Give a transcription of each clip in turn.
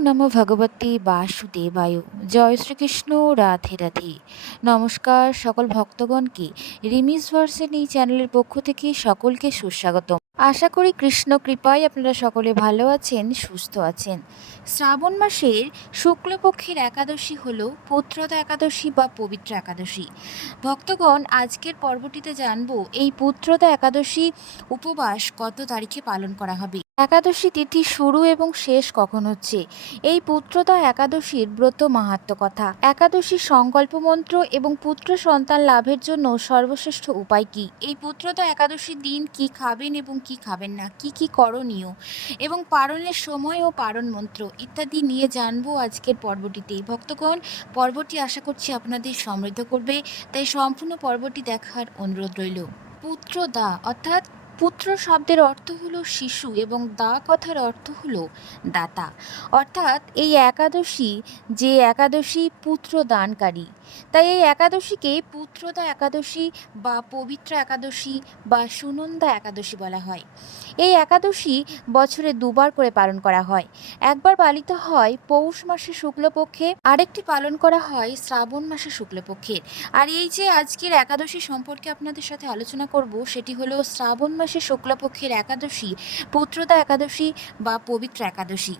নমো ভগবতী বাসুদেবায়ু জয় শ্রীকৃষ্ণ রাধে রাধে নমস্কার সকল ভক্তগণকে রিমিস ভার্সেন এই চ্যানেলের পক্ষ থেকে সকলকে সুস্বাগত আশা করি কৃষ্ণ কৃপায় আপনারা সকলে ভালো আছেন, সুস্থ আছেন। শ্রাবণ মাসের শুক্লপক্ষের একাদশী হল পুত্রতা একাদশী বা পবিত্র একাদশী। ভক্তগণ, আজকের পর্বটিতে জানব এই পুত্রতা একাদশী উপবাস কত তারিখে পালন করা হবে? একাদশী তিথি শুরু এবং শেষ কখন হচ্ছে? এই পুত্রতা একাদশীর ব্রত মাহাত্ম কথা। একাদশীর সংকল্প মন্ত্র এবং পুত্র সন্তান লাভের জন্য সর্বশ্রেষ্ঠ উপায় কি? এই পুত্রতা একাদশীর দিন কি খাবেন এবং কি খাবেন না? কি কি করণীয়? এবং পারণের সময় ও পারণ মন্ত্র ইত্যাদি নিয়ে জানব আজকের পর্বটিতে। ভক্তগণ, পর্বটি আশা করছি আপনাদের সমৃদ্ধ করবে। তাই সম্পূর্ণ পর্বটি দেখার অনুরোধ রইল। পুত্রদা, অর্থাৎ পুত্র শব্দের অর্থ হলো শিশু এবং দা কথার অর্থ হল দাতা। অর্থাৎ এই একাদশী যে একাদশী পুত্র দানকারী তাই এই একাদশীকে পুত্রদা একাদশী বা পবিত্র একাদশী বা সুনন্দা একাদশী বলা হয়। এই একাদশী বছরে দুবার করে পালন করা হয়। একবার পালিত হয় পৌষ মাসে শুক্লপক্ষে, আরেকটি পালন করা হয় শ্রাবণ মাসে শুক্লপক্ষের আর এই যে আজকের একাদশী সম্পর্কে আপনাদের সাথে আলোচনা করব, সেটি হলো শ্রাবণ মাসে শুক্লপক্ষের একাদশী, পুত্রতা একাদশী বা পবিত্র একাদশী।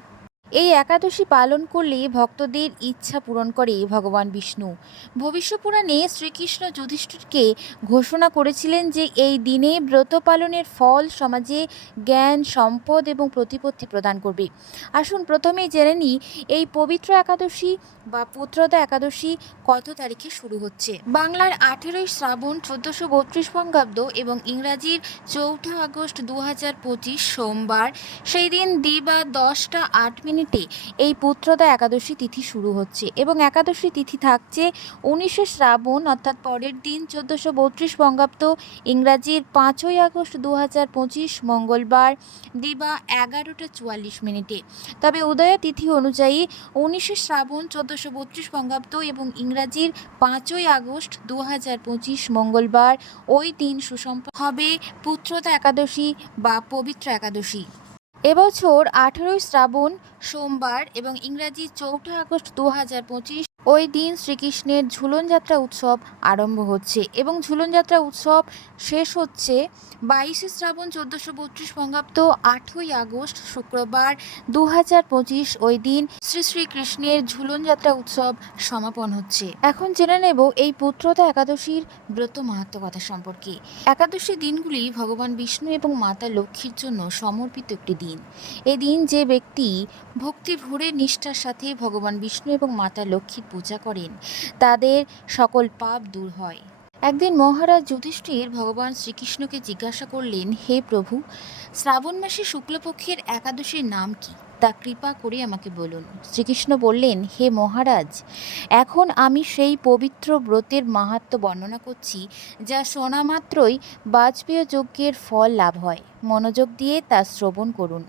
এই একাদশী পালন করলে ভক্তদের ইচ্ছা পূরণ করে ভগবান বিষ্ণু। ভবিষ্য পুরাণে শ্রীকৃষ্ণ যুধিষ্ঠিরকে ঘোষণা করেছিলেন যে এই দিনে ব্রত পালনের ফল সমাজে জ্ঞান, সম্পদ এবং প্রতিপত্তি প্রদান করবে। আসুন প্রথমেই জেনে নিই, এই পবিত্র একাদশী বা পুত্রদা একাদশী কত তারিখে শুরু হচ্ছে? বাংলার আঠেরোই শ্রাবণ চোদ্দোশো বত্রিশ বঙ্গাব্দ এবং ইংরাজির চৌঠা আগস্ট দু হাজার পঁচিশ সোমবার। সেই দিন দিবা দশটা আট মিনিটে এই পুত্রদা একাদশী তিথি শুরু হচ্ছে এবং একাদশী তিথি থাকছে উনিশে শ্রাবণ, অর্থাৎ পরের দিন চোদ্দোশো বত্রিশ বঙ্গাব্দ ইংরাজির পাঁচই আগস্ট দু হাজার পঁচিশ মঙ্গলবার দিবা এগারোটা চুয়াল্লিশ মিনিটে। তবে উদয়া তিথি অনুযায়ী উনিশে শ্রাবণ চোদ্দোশো বত্রিশ বঙ্গাব্দ এবং ইংরাজির পাঁচই আগস্ট দু হাজার পঁচিশ মঙ্গলবার ওই দিন সুসম্প হবে পুত্রতা একাদশী বা পবিত্র একাদশী। এবছর আঠেরোই শ্রাবণ সোমবার এবং ইংরাজি চৌঠা আগস্ট দু হাজার পঁচিশ ওই দিন শ্রীকৃষ্ণের ঝুলনযাত্রা উৎসব আরম্ভ হচ্ছে এবং ঝুলনযাত্রা উৎসব শেষ হচ্ছে বাইশে শ্রাবণ চোদ্দোশো বত্রিশ বঙ্গাব্দ আটই আগস্ট শুক্রবার দু হাজার পঁচিশ ওই দিন শ্রী শ্রীকৃষ্ণের ঝুলনযাত্রা উৎসব সমাপন হচ্ছে। এখন জেনে নেব এই পুত্রতা একাদশীর ব্রত মাহাত্ম কথা সম্পর্কে। একাদশী দিনগুলি ভগবান বিষ্ণু এবং মাতা লক্ষ্মীর জন্য সমর্পিত একটি দিন। এদিন যে ব্যক্তি ভক্তি ভরে নিষ্ঠার সাথে ভগবান বিষ্ণু এবং মাতা লক্ষ্মীর পূজা করেন। তাদের সকল পাপ দূর হয়। একদিন মহারাজ যুধিষ্ঠির ভগবান শ্রীকৃষ্ণকে জিজ্ঞাসা করলেন, হে প্রভু, শ্রাবণ মাসে শুক্লপক্ষের একাদশীর নাম কি? তা কৃপা করে আমাকে বলুন। শ্রীকৃষ্ণ বললেন, হে মহারাজ, এখন আমি সেই পবিত্র ব্রতের মাহাত্ম বর্ণনা করছি, যা শোনা মাত্রই বাজপেয় যজ্ঞের ফল লাভ হয়। মনোযোগ দিয়ে তা শ্রবণ করুন।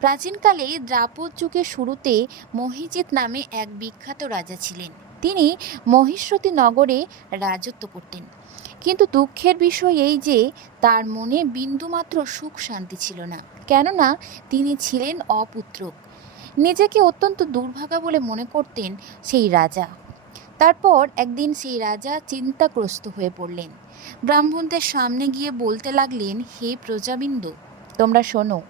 প্রাচীনকালে দ্রাপদ যুগের শুরুতে মহিজিৎ নামে এক বিখ্যাত রাজা ছিলেন। তিনি মহিষ্মতী নগরে রাজত্ব করতেন। কিন্তু দুঃখের বিষয় এই যে, তার মনে বিন্দুমাত্র সুখ শান্তি ছিল না। কেননা, তিনি ছিলেন অপুত্রক নিজেকে অত্যন্ত দুর্ভাগা বলে মনে করতেন সেই রাজা। তারপর একদিন সেই রাজা চিন্তাগ্রস্ত হয়ে পড়লেন। ব্রাহ্মণদের সামনে গিয়ে বলতে লাগলেন, হে প্রজাবিন্দ, তোমরা শোনো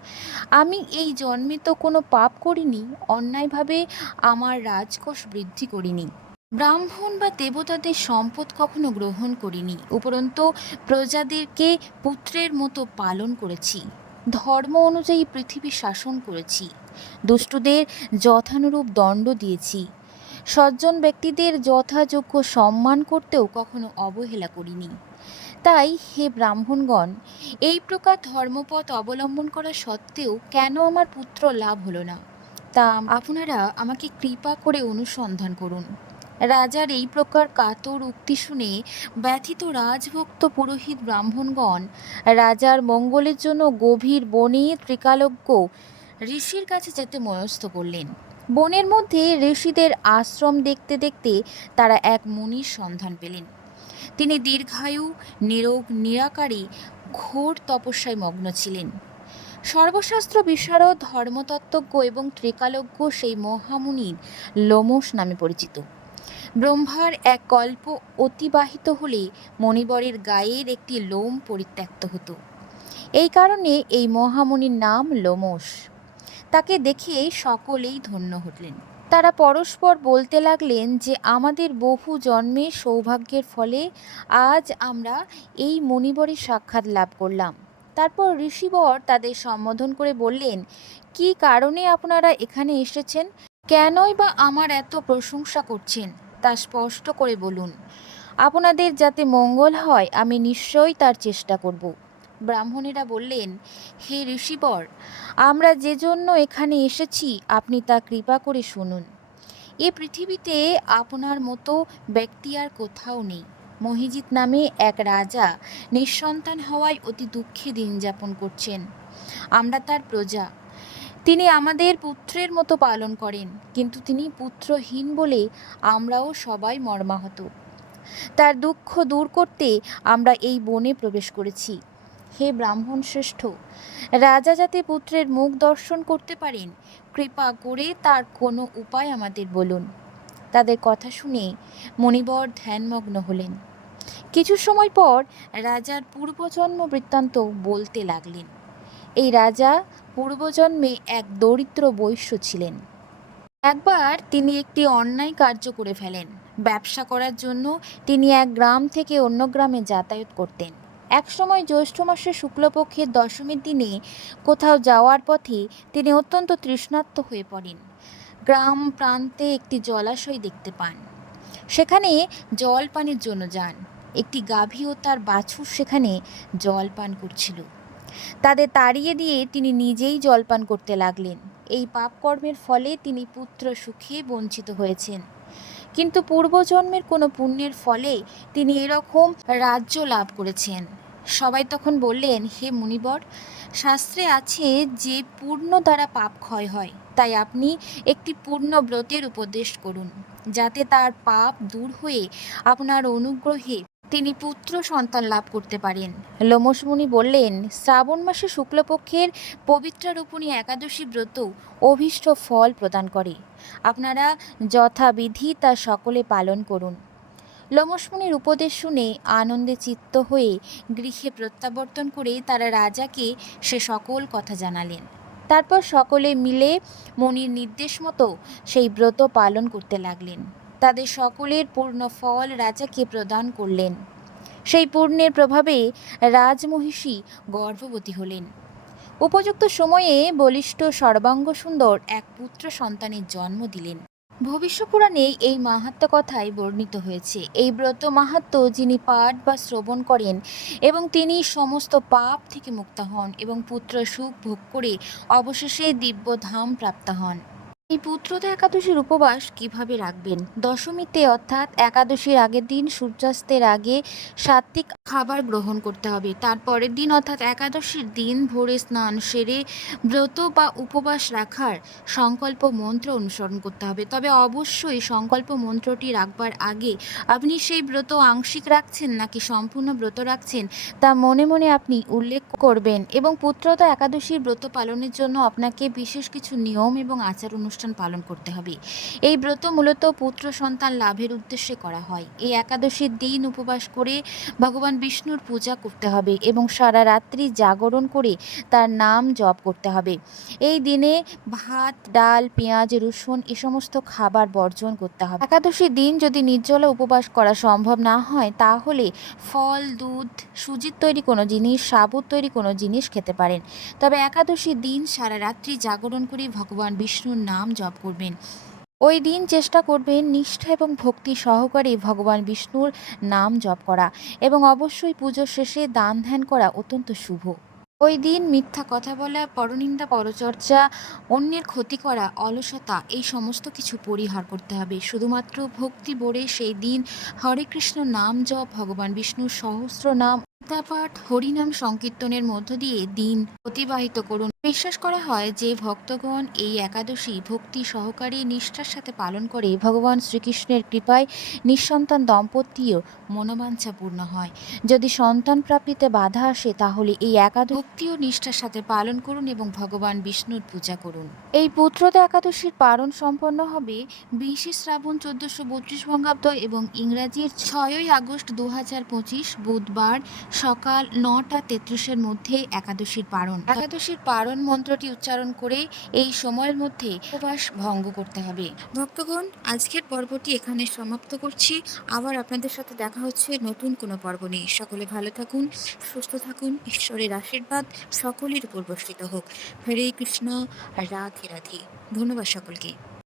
আমি এই জন্মে তো কোনো পাপ করিনি, অন্যায়ভাবে আমার রাজকোষ বৃদ্ধি করিনি। ব্রাহ্মণ বা দেবতাদের সম্পদ কখনো গ্রহণ করিনি, উপরন্তু প্রজাদেরকে পুত্রের মতো পালন করেছি। ধর্ম অনুযায়ী পৃথিবী শাসন করেছি, দুষ্টুদের যথানুরূপ দণ্ড দিয়েছি। সজ্জন ব্যক্তিদের যথাযোগ্য সম্মান করতেও কখনো অবহেলা করিনি। তাই হে ব্রাহ্মণগণ, এই প্রকার ধর্মপথ অবলম্বন করা সত্ত্বেও কেন আমার পুত্র লাভ হলো না? তা আপনারা আমাকে কৃপা করে অনুসন্ধান করুন। রাজার এই প্রকার কাতর উক্তি শুনে ব্যথিত রাজভক্ত পুরোহিত ব্রাহ্মণগণ, রাজার মঙ্গলের জন্য গভীর বনে ত্রিকালজ্ঞ ঋষির কাছে যেতে মনস্থ করলেন। বনের মধ্যে ঋষিদের আশ্রম দেখতে দেখতে তারা এক মুনির সন্ধান পেলেন। তিনি দীর্ঘায়ু, নিরোগ, নিরাকারী, ঘোর তপস্যায় মগ্ন ছিলেন। সর্বশাস্ত্র বিশারদ, ধর্মতত্ত্বজ্ঞ এবং ত্রিকালজ্ঞ সেই মহামুনির লোমস নামে পরিচিত। ব্রহ্মার এক কল্প অতিবাহিত হলে মণিবরের গায়ের একটি লোম পরিত্যক্ত হতো। এই কারণে এই মহামুনির নাম লোমস তাকে দেখে সকলেই ধন্য হলেন। তারা পরস্পর বলতে লাগলেন যে আমাদের বহু জন্মের সৌভাগ্যের ফলে আজ আমরা এই মণিবরের সাক্ষাৎ লাভ করলাম। তারপর ঋষিবর তাদের সম্বোধন করে বললেন, কী কারণে আপনারা এখানে এসেছেন? কেনই বা আমার এত প্রশংসা করছেন? তা স্পষ্ট করে বলুন, আপনাদের যাতে মঙ্গল হয়, আমি নিশ্চয়ই তার চেষ্টা করব। ব্রাহ্মণেরা বললেন, হে ঋষিবর, আমরা যে জন্য এখানে এসেছি, আপনি তা কৃপা করে শুনুন। এ পৃথিবীতে আপনার মতো ব্যক্তি আর কোথাও নেই। মহিজিৎ নামে এক রাজা নিঃসন্তান হওয়ায় অতি দুঃখে দিন যাপন করছেন। আমরা তার প্রজা। তিনি আমাদের পুত্রের মতো পালন করেন, কিন্তু তিনি পুত্রহীন বলে আমরাও সবাই মর্মাহত। তার দুঃখ দূর করতে আমরা এই বনে প্রবেশ করেছি। হে ব্রাহ্মণ শ্রেষ্ঠ, রাজা যাতে পুত্রের মুখ দর্শন করতে পারেন, কৃপা করে তার কোনো উপায় আমাদের বলুন। তাদের কথা শুনে মণিবর ধ্যানমগ্ন হলেন। কিছু সময় পর রাজার পূর্বজন্ম বৃত্তান্ত বলতে লাগলেন, এই রাজা পূর্বজন্মে এক দরিদ্র বৈশ্য ছিলেন। একবার তিনি একটি অন্যায় কার্য করে ফেলেন। ব্যবসা করার জন্য তিনি এক গ্রাম থেকে অন্য গ্রামে যাতায়াত করতেন। একসময় জ্যৈষ্ঠ মাসে শুক্লপক্ষের দশমীর দিনে কোথাও যাওয়ার পথে তিনি অত্যন্ত তৃষ্ণার্ত হয়ে পড়েন। গ্রাম প্রান্তে একটি জলাশয় দেখতে পান। সেখানে জল পানের জন্য যান। একটি গাভী ও তার বাছুর সেখানে জল পান করছিল। তাদের তাড়িয়ে দিয়ে তিনি নিজেই জলপান করতে লাগলেন। এই পাপকর্মের ফলে তিনি পুত্র সুখে বঞ্চিত হয়েছেন। কিন্তু পূর্বজন্মের কোনো পুণ্যের ফলে তিনি এরকম রাজ্য লাভ করেছেন। সবাই তখন বললেন, হে মুনিবর, শাস্ত্রে আছে যে পূর্ণ দ্বারা পাপ ক্ষয় হয়, তাই আপনি একটি পূর্ণ ব্রতের উপদেশ করুন, যাতে তার পাপ দূর হয়ে আপনার অনুগ্রহে তিনি পুত্র সন্তান লাভ করতে পারেন। লোমসমুনি বললেন, শ্রাবণ মাসে শুক্লপক্ষের পবিত্র রূপণী একাদশী ব্রত অভীষ্ট ফল প্রদান করে। আপনারা যথাবিধি তা সকলে পালন করুন। লোমসমুনির উপদেশ শুনে আনন্দে চিত্ত হয়ে গৃহে প্রত্যাবর্তন করে তারা রাজাকে সে সকল কথা জানালেন। তারপর সকলে মিলে মনির নির্দেশ মতো সেই ব্রত পালন করতে লাগলেন। তাদের সকলের পূর্ণ ফল রাজাকে প্রদান করলেন। সেই পূর্ণের প্রভাবে রাজমহিষী গর্ভবতী হলেন। উপযুক্ত সময়ে বলিষ্ঠ সর্বাঙ্গ সুন্দর এক পুত্র সন্তানের জন্ম দিলেন। ভবিষ্য পুরাণে এই মাহাত্ম কথাই বর্ণিত হয়েছে। এই ব্রত মাহাত্ম যিনি পাঠ বা শ্রবণ করেন এবং তিনি সমস্ত পাপ থেকে মুক্ত হন এবং পুত্র সুখ ভোগ করে অবশেষে দিব্যধাম প্রাপ্ত হন। এই পুত্রদা একাদশীর উপবাস কীভাবে রাখবেন? দশমীতে অর্থাৎ একাদশীর আগের দিন সূর্যাস্তের আগে সাত্বিক খাবার গ্রহণ করতে হবে। তারপরের দিন অর্থাৎ একাদশীর দিন ভোরে স্নান সেরে ব্রত বা উপবাস রাখার সংকল্প মন্ত্র অনুসরণ করতে হবে। তবে অবশ্যই সংকল্প মন্ত্রটি রাখবার আগে আপনি সেই ব্রত আংশিক রাখছেন নাকি সম্পূর্ণ ব্রত রাখছেন তা মনে মনে আপনি উল্লেখ করবেন। এবং পুত্রতা একাদশীর ব্রত পালনের জন্য আপনাকে বিশেষ কিছু নিয়ম এবং আচার অনুষ্ঠান পালন করতে হবে। এই ব্রত মূলত পুত্র সন্তান লাভের উদ্দেশ্যে করা হয়। এই একাদশীর দিন উপবাস করে ভগবান বিষ্ণুর পূজা করতে হবে এবং সারা রাত্রি জাগরণ করে তার নাম জপ করতে হবে। এই দিনে ভাত, ডাল, পেঁয়াজ, রসুন এ সমস্ত খাবার বর্জন করতে হবে। একাদশীর দিন যদি নির্জলা উপবাস করা সম্ভব না হয়, তাহলে ফল, দুধ, সুজির তৈরি কোনো জিনিস সাবুত তৈরি কোনো জিনিস খেতে পারেন। তবে একাদশীর দিন সারা রাত্রি জাগরণ করে ভগবান বিষ্ণুর নাম জপ করবেন। ওই দিন চেষ্টা করবেন নিষ্ঠা এবং ভক্তি সহকারে ভগবান বিষ্ণুর নাম জপ করা এবং অবশ্যই পুজো শেষে দান ধ্যান করা অত্যন্ত শুভ। ওই দিন মিথ্যা কথা বলা, পরনিন্দা, পরচর্চা, অন্যের ক্ষতি করা, অলসতা, এই সমস্ত কিছু পরিহার করতে হবে। শুধুমাত্র ভক্তি ভরে সেই দিন হরে কৃষ্ণ নাম জপ, ভগবান বিষ্ণুর সহস্র নাম গীতাপাঠ হরিনাম সংকীর্তনের মধ্য দিয়ে দিন অতিবাহিত করুন। বিশ্বাস করা হয় যে ভক্তগণ এই একাদশী ভক্তি সহকারে নিষ্ঠার সাথে পালন করে ভগবান শ্রীকৃষ্ণের কৃপায় নিঃসন্তান দম্পতিও মনোবাঞ্ছা পূর্ণ হয়। যদি সন্তান প্রাপ্তিতে বাধা আসে, তাহলে এই একাদশী ভক্তি ও নিষ্ঠার সাথে পালন করুন এবং ভগবান বিষ্ণুর পূজা করুন। এই পুত্রতা একাদশীর পালন সম্পন্ন হবে বিশে শ্রাবণ চোদ্দশো বত্রিশ বঙ্গাব্দ এবং ইংরাজির ছয়ই আগস্ট দু হাজার পঁচিশ, বুধবার সকাল নটা তেত্রিশের মধ্যে একাদশীর পারণ। একাদশীর পারণ মন্ত্রটি উচ্চারণ করে এই সময়ের মধ্যে উপবাস ভঙ্গ করতে হবে। ভক্তগণ, আজকের পর্বটি এখানে সমাপ্ত করছি। আবার আপনাদের সাথে দেখা হচ্ছে নতুন কোনো পর্ব নিয়ে। সকলে ভালো থাকুন, সুস্থ থাকুন, ঈশ্বরের আশীর্বাদ সকলের উপর বর্ষিত হোক। হরে কৃষ্ণ, রাধে রাধে। ধন্যবাদ সকলকে।